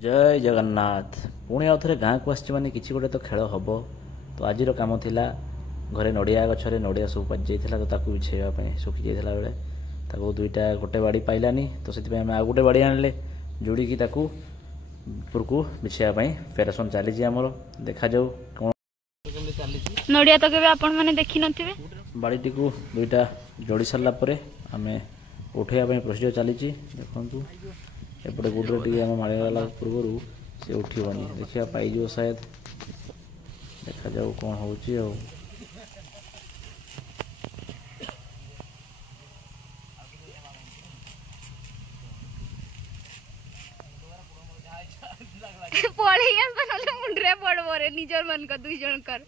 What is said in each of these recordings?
जय जगन्नाथ पुणी आउ थे गाँव को आसी माने किसी गोटे तो खेल हम तो आज कम थिला घरे नड़िया गचरे नड़िया सब पाची जाइए तो ताकू बिछेवाई सुखी जाता बेले दुईटा गोटे बाड़ी पाइलानी तो से आम गोटे बाड़ी आनिले जोड़िकी ऊपर को बिछेवाई प्रिपेरेसन चली आमर देखा जाऊ कौन नड़िया तो केबे आपण माने देखि नथिबे बाड़ीटी को दुईटा जोड़ी सारा पर आम उठेवा प्रोसीजर चली देखु एपटे गुड्रे टी आम मारिगला पूर्वर से उठबनी देखा पाइज शायद देखा जाऊ कौन हो मुंडरे पड़बो रे निजर मन का दुई जन कर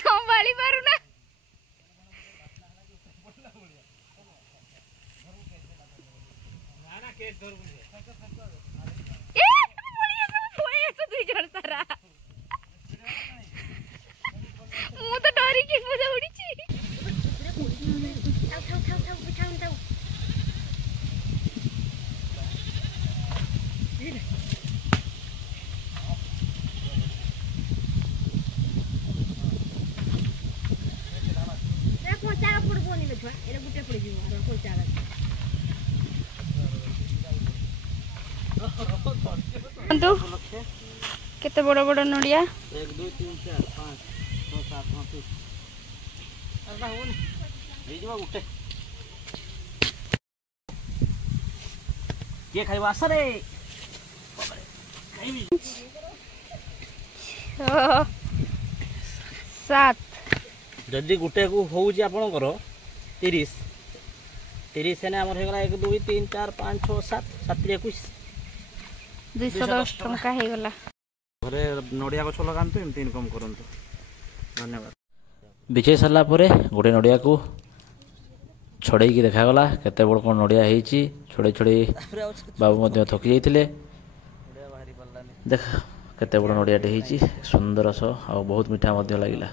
संभाली पारू ना दुई जन सारा मु तो डरी कि दौड़ी केते बड़ बड़ नड़िया 1 2 3 4 5 6 7 8 ये खाइबा आसरे सात जदि गुटे को होउची आपनकर 30 30 ने हमर हेगला 1 2 3 4 5 6 7 7 21 210 टंका हे गला घरे नड़िया गछ लगांतु एमती इनकम करंतु धन्यवाद बिछे सारा पर गोटे नड़िया को छड़े की देखागला केते बड़ कोन नड़िया हेची छड़े छड़े बाबू मध्य थकी जाइतिले देख केते बड़ नड़ियाटे हेची सुंदर आ बहुत मीठा मध्य लागिला।